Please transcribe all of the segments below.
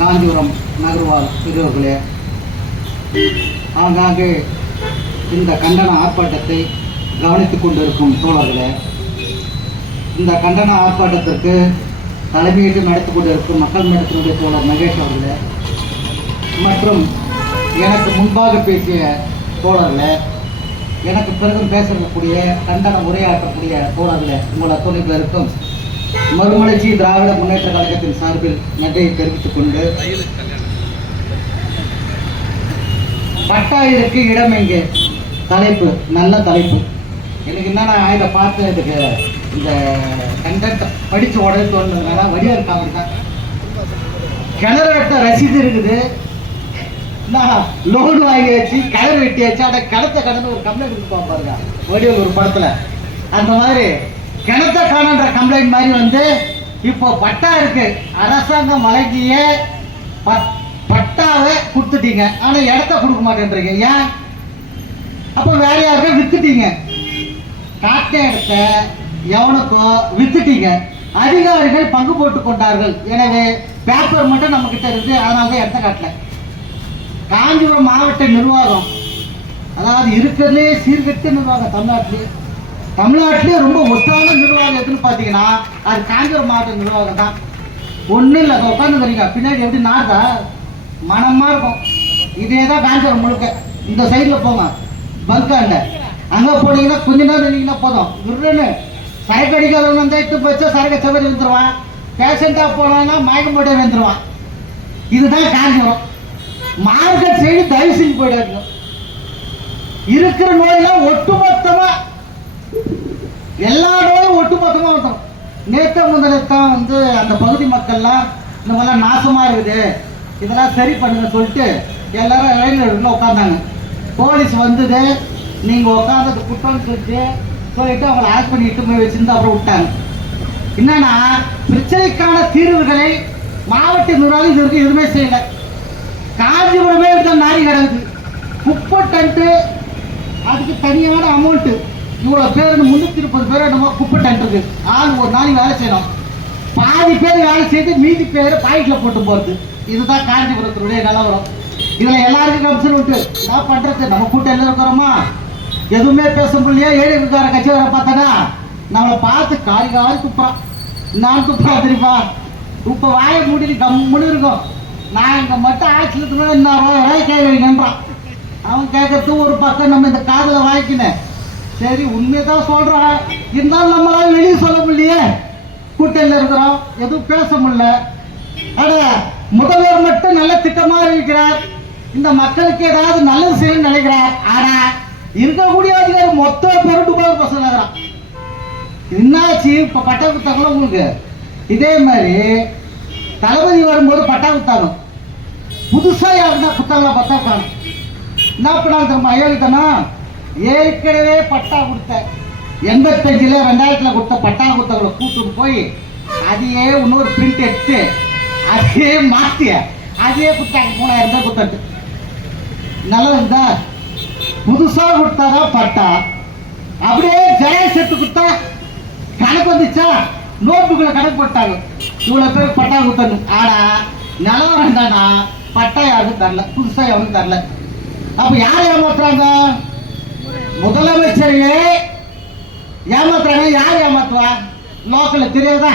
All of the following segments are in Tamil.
காஞ்சிபுரம் நகர்வாழ் பெரியவர்களே, ஆங்காங்கே இந்த கண்டன ஆர்ப்பாட்டத்தை கவனித்துக் கொண்டிருக்கும் தோழர்களே, இந்த கண்டன ஆர்ப்பாட்டத்திற்கு தலைமையேற்று நடத்தி கொண்டிருக்கும் மக்கள் மேடத்தினுடைய தோழர் மகேஷ் அவர்களே மற்றும் எனக்கு முன்பாக பேசிய தோழர்களே, எனக்கு பிறகும் பேசக்கூடிய கண்டன உரையாற்றக்கூடிய தோழர்களே, உங்கள் அத்துணை பேருக்கும் மறுமலர்ச்சி திராவிட முன்னேற்ற கழகத்தின் சார்பில் நன்றியை தெரிவித்துக் கொண்டு, பட்டாயிருக்கு இடம் எங்கே தலைப்பு நல்ல தலைப்பு. எனக்கு என்னன்னா இதை பார்த்ததுக்கு இந்த கண்டென்ட் படித்த உடனே தோணுதுனால வழியாக இருக்காங்க தான். கிணறு வெட்ட ரசீது இருக்குது, லோடு வாங்கி வச்சு கிணறு வெட்டியாச்சு, அதை கிணத்த கடந்து ஒரு கம்ப்ளைண்ட் கொடுப்பா பாருங்க வடிவில் ஒரு படத்தில். அந்த மாதிரி கிணத்த காணன்ற கம்ப்ளைண்ட் மாதிரி வந்து இப்போ பட்டா இருக்கு, அரசாங்கம் வழங்கிய பட்டாவை கொடுத்துட்டீங்க, ஆனால் இடத்த கொடுக்க மாட்டேன்றீங்க. ஏன்? அப்போ வேற யாருக்கும் வித்துட்டீங்க, காட்ட இடத்த எவனுக்கோ வித்துட்டீங்க, அதிகாரிகள் பங்கு போட்டு கொண்டார்கள். எனவே பேப்பர் மட்டும் நம்ம கிட்ட இருந்து, அதனால தான் இடத்த காட்டல. காஞ்சிபுரம் மாவட்ட நிர்வாகம், அதாவது இருக்கிறதுலே சீர்கெட்ட நிர்வாகம் தமிழ்நாட்டிலே ரொம்ப ஒட்டான நிர்வாகம் எதுன்னு பார்த்தீங்கன்னா அது காஞ்சிபுரம் மாவட்ட நிர்வாகம் தான். ஒன்றும் இல்லை, அதை உட்காந்துக்கிறீங்க பின்னாடி எப்படி நார்தா மனமாக இருக்கும். இதே தான் காஞ்சிபுரம் முழுக்க. இந்த சைடில் போங்க பங்காண்ட, அங்கே போனீங்கன்னா கொஞ்ச நேரம் நின்னீங்கன்னா போதும், விருன்னு சரக்கு அடிக்காதவங்க வந்து எடுத்து வச்சா சரக்கு செவரி வந்துடுவான், பேஷண்டாக போனான்னா மயக்கம் போட்டே வந்துடுவான். இதுதான் காஞ்சிபுரம் மார்க்கெட் சைடு. தயவு செஞ்சு போயிடாதீங்க. இருக்கிற நோயெல்லாம் ஒட்டுமொத்தமா எல்லா நோயும் ஒட்டுமொத்தமா வந்துடும். நேற்று முதலத்தான் வந்து அந்த பகுதி மக்கள்லாம் இந்த மாதிரிலாம் நாசமா இருக்குது, இதெல்லாம் சரி பண்ணுங்க சொல்லிட்டு எல்லாரும் இளைஞர்கள் உட்காந்தாங்க. போலீஸ் வந்தது, நீங்க உட்காந்து குற்றம் சொல்லிட்டு அவங்களை ஆக்ட் பண்ணிட்டு போய் வச்சிருந்து அப்புறம் விட்டாங்க. என்னன்னா பிரச்சனைக்கான தீர்வுகளை மாவட்ட நிர்வாகம் இது வரைக்கும் எதுவுமே செய்யல. காஞ்சிபுரமே எடுத்த நாரி கிடக்குது. குப்பை டன்ட்டு அதுக்கு தனியான அமௌண்ட்டு, இவ்வளோ பேர் 330 பேர் என்னமோ குப்பை டன்ட் இருக்கு. ஆள் ஒரு நாளைக்கு வேலை செய்யணும், பாதி பேர் வேலை செய்து மீதி பேர் பாக்கெட்டில் போட்டு போகிறது. இதுதான் காஞ்சிபுரத்தினுடைய நிலவரம். இதில் எல்லாருக்கும் கமிஷன் விட்டு என்ன பண்ணுறது? நம்ம கூட்டம் எல்லாம் இருக்கிறோமா, எதுவுமே பேச முடியலையா? ஏழைக்கார கட்சி வர பார்த்தனா நம்மளை பார்த்து காரி துப்புறான். நான் துப்புறா தெரியுமா? இப்போ வாய மூடி கம்முன்னு இருக்கும். நான் இங்கே மட்டும் ஆட்சியில் என்ன கேட்குறீங்கன்றான். அவன் கேட்கறது ஒரு பக்கம் நம்ம இந்த காதில் வாங்கிக்கினேன். சரி உண்மையை தான் சொல்கிறான், இருந்தாலும் நம்மளால வெளியே சொல்ல முடியலையே, கூட்டத்தில் இருக்கிறோம், எதுவும் பேச முடியல. ஆனால் முதல்வர் மட்டும் நல்ல திட்டமாக இருக்கிறார், இந்த மக்களுக்கு ஏதாவது நல்லது செய்யணும்னு நினைக்கிறார். ஆனால் இருக்கக்கூடிய அதிகாரி மொத்த பெருட்டு போக பசங்கிறான். என்னாச்சு? இப்போ பட்டா குத்தாங்களோ உங்களுக்கு? இதே மாதிரி தளபதி வரும்போது பட்டா குத்தாங்க, புதுசாக யாருன்னா குத்தாங்களா பட்டா காணும். என்ன பண்ணாங்க தெரியுமா? ஏழுத்தனா ஏற்கனவே பட்டா கொடுத்த 85 2000 கொடுத்த பட்டா குத்தவங்களை கூப்பிட்டு போய் அதையே இன்னொரு பிரிண்ட் எடுத்து அதையே மாற்றி அதையே கொடுத்தாங்க. 3000 ரூபாய் கொடுத்தாட்டு. நல்லா இருந்தா புதுசாக கொடுத்தாதான் பட்டா. அப்படியே ஜெயஸ் எடுத்து கொடுத்தா கணக்கு வந்துச்சா, நோட்டுக்குள்ள கணக்கு போட்டாங்க, இவ்வளோ பேர் பட்டா கொடுத்தாங்க. ஆனால் நிலவரம் தானா பட்டா யாருக்கும் தரல, புதுசாக யாருக்கும் தரல. அப்போ யார் ஏமாத்துறாங்க? முதலமைச்சரையே ஏமாத்துறாங்க. யார் ஏமாத்துவா? லோக்கலில் தெரியாதா?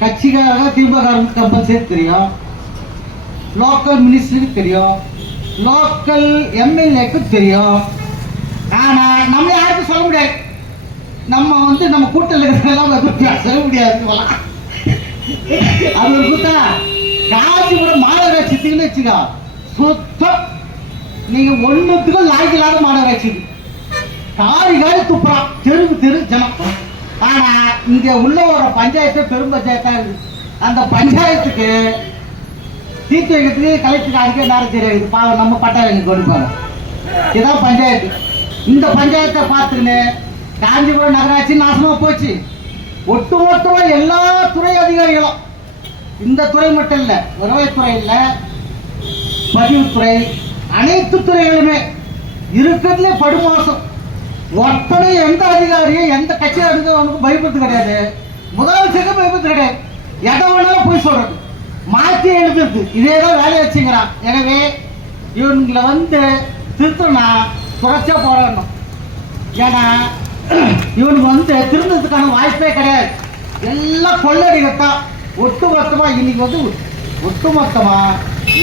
கட்சிக்காரங்க திமுக கம்பல்சரி தெரியும், லோக்கல் மினிஸ்டருக்கு தெரியும், லோக்கல் எம்எல்ஏக்கு தெரியும். ஆனால் நம்ம யாருக்கும் சொல்ல முடியாது. நம்ம வந்து நம்ம கூட்டத்தில் இருக்கிறதெல்லாம் சொல்ல முடியாது. அது ஒரு கூட்டா காஞ்சிபுரம் மாநகராட்சின்னு வச்சுக்கோ, சுத்தம் நீங்க ஒன்றுத்துக்கும் லாய்க்கில்லாத மாநகராட்சி. காரி துப்புறான் தெருக்கு தெரு ஜனம். ஆனா இங்க உள்ள ஒரு பஞ்சாயத்து பெரும் பஞ்சாயத்தா இருக்கு. அந்த பஞ்சாயத்துக்கு தீர்த்து வைக்கிறதுக்கு கலெக்டருக்கு அதுக்கே நேரம் தெரியாது. பாவம் நம்ம பட்டா எங்க கொடுப்பாங்க. இதான் பஞ்சாயத்து. இந்த பஞ்சாயத்தை பார்த்துக்கின்னு காஞ்சிபுரம் நகராட்சி நாசமா போச்சு. ஒட்டுமொத்தமா எல்லா துறை அதிகாரிகளும், இந்த துறை மட்டும் இல்லை, வருவாய்த்துறை இல்லை, பதிவுத்துறை, அனைத்து துறைகளுமே இருக்கிறதுல படுமோசம். ஒட்டனை எந்த அதிகாரியும் எந்த கட்சியாக இருந்து பயப்படுத்து கிடையாது, முதலமைச்சருக்கு பயப்படுத்து கிடையாது. எதை வேணாலும் போய் சொல்றது. மாற்றி எழுதுறது இதே தான் வேலையை வச்சுங்கிறான். எனவே இவங்களை வந்து திருத்தம்னா தொடர்ச்சியா போராடணும். ஏன்னா இவனுக்கு வந்து திருந்ததுக்கான வாய்ப்பே கிடையாது. எல்லாம் கொள்ளடிகத்தான். ஒட்டுமொத்தமா இன்னைக்கு வந்து ஒட்டுமொத்தமா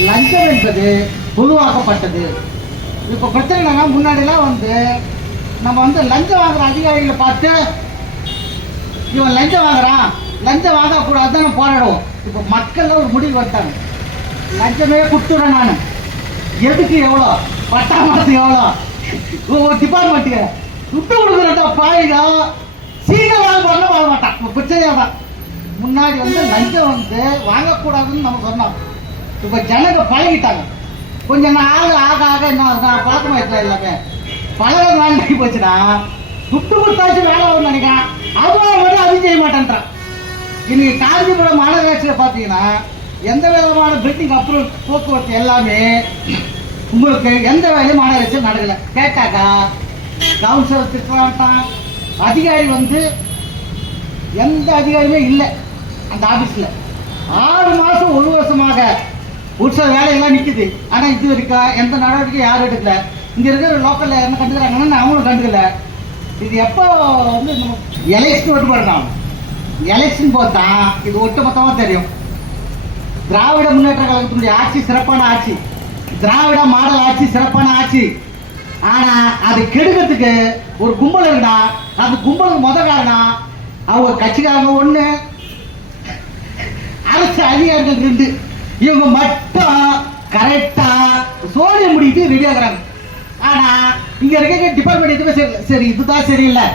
லஞ்சம் என்பது பொதுவாக்கப்பட்டது. இப்போ பிரச்சனை என்னன்னா, முன்னாடிலாம் வந்து நம்ம வந்து லஞ்சம் வாங்குற அதிகாரிகளை பார்த்து இவன் லஞ்சம் வாங்குறான், லஞ்சம் வாங்கக்கூடாதுன்னு போராடுவோம். இப்போ மக்கள் ஒரு முடிவு வந்தாங்க, லஞ்சமே கொடுத்துறேன் நான், எதுக்கு எவ்வளோ, பட்டா மாதத்துக்கு எவ்வளோ, ஒரு டிபார்ட்மெண்ட்டுக்கு விட்டு கொடுக்குறதா பாயிடா சீக்கிரம் பண்ண வாங்க மாட்டான். இப்போ பிரச்சனையாக தான். முன்னாடி வந்து லஞ்சம் வந்து வாங்கக்கூடாதுன்னு நம்ம சொன்னோம். இப்போ ஜனங்க பழகிட்டாங்க. கொஞ்சம் நாள் ஆக ஆக என்ன பழக்கமாயிட்டா எல்லாமே பழக வாங்கி போச்சுன்னா துட்டு கொடுத்தாச்சு வேலை வரும்னு நினைக்கிறான். அதுவும் வந்து அதுவும் செய்ய மாட்டேன்றான். இன்னைக்கு காஞ்சிபுரம் மாநகராட்சியில் பார்த்தீங்கன்னா எந்த விதமான பில்டிங் அப்ரூவல் போக்குவரத்து எல்லாமே உங்களுக்கு எந்த வேலையும் மாநகராட்சியில் நடக்கலை. கேட்டாக்கா கவுன்சிலர் திட்டுறான்ட்டான். அதிகாரி வந்து எந்த அதிகாரியுமே இல்லை அந்த ஆஃபீஸில். 6 மாதம் 1 வருஷமாக ஒரு சில வேலையெல்லாம் நிற்குது. ஆனால் இது வரைக்கும் எந்த நடவடிக்கையும் யாரும் எடுக்கல. இங்கே இருக்கிற லோக்கலில் என்ன கண்டுக்கிறாங்கன்னா அவங்களும் கண்டுக்கல. இது எப்போ வந்து எலெக்ஷன் ஒட்டு போடுறாங்க. எலெக்ஷன் போட்டா இது ஒட்டுமொத்தமாக தெரியும். திராவிட முன்னேற்ற கழகத்தினுடைய ஆட்சி சிறப்பான ஆட்சி, திராவிட மாடல் ஆட்சி சிறப்பான ஆட்சி. ஆனால் அது கெடுக்கிறதுக்கு ஒரு கும்பல் இருக்குடா. அந்த கும்பலுக்கு முத காரணம் அவங்க கட்சிக்காரங்க ஒன்று, அரசு அதிகாரிகள் 2. இவங்க மட்டும் கரெக்டா சோழிய முடிக்கிட்டு ரெடி ஆகுறாங்க. ஆனா இங்க இருக்க டிபார்ட்மெண்ட் எதுவுமே சரி இதுதான் சரியில்லை.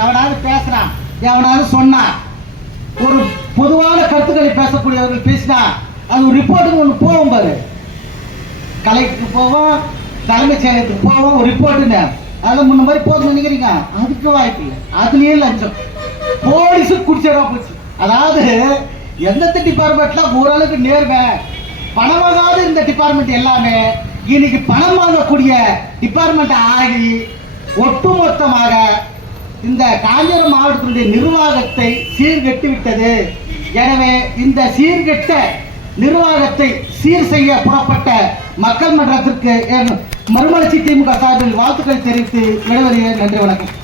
எவனாவது பேசுறான், எவனாவது சொன்னா, ஒரு பொதுவான கருத்துக்களை பேசக்கூடியவர்கள் பேசினா அது ஒரு ரிப்போர்ட்டுன்னு ஒன்று போகும் பாரு. கலெக்டருக்கு போவோம், தலைமைச் செயலகத்துக்கு போவோம், ஒரு ரிப்போர்ட்டுன்னு. அதில் முன்ன மாதிரி போதும் நினைக்கிறீங்க? அதுக்கு வாய்ப்பு இல்லை. அதுலேயே லஞ்சம் போலீஸு குடிச்சிடா போச்சு. அதாவது எந்தெந்த டிபார்ட்மெண்ட்ல ஓரளவுக்கு நேர்மை பணம் வாங்காத இந்த டிபார்ட்மெண்ட் எல்லாமே இன்னைக்கு பணம் வாங்கக்கூடிய டிபார்ட்மெண்ட் ஆகி ஒட்டுமொத்தமாக இந்த காஞ்சிபுரம் மாவட்டத்தினுடைய நிர்வாகத்தை சீர்கெட்டு விட்டது. எனவே இந்த சீர்கெட்ட நிர்வாகத்தை சீர் செய்ய புறப்பட்ட மக்கள் மன்றத்திற்கு மறுமலர்ச்சி திமுக சார்பில் வாழ்த்துக்கள் தெரிவித்து விடைபெறுகிறேன். நன்றி, வணக்கம்.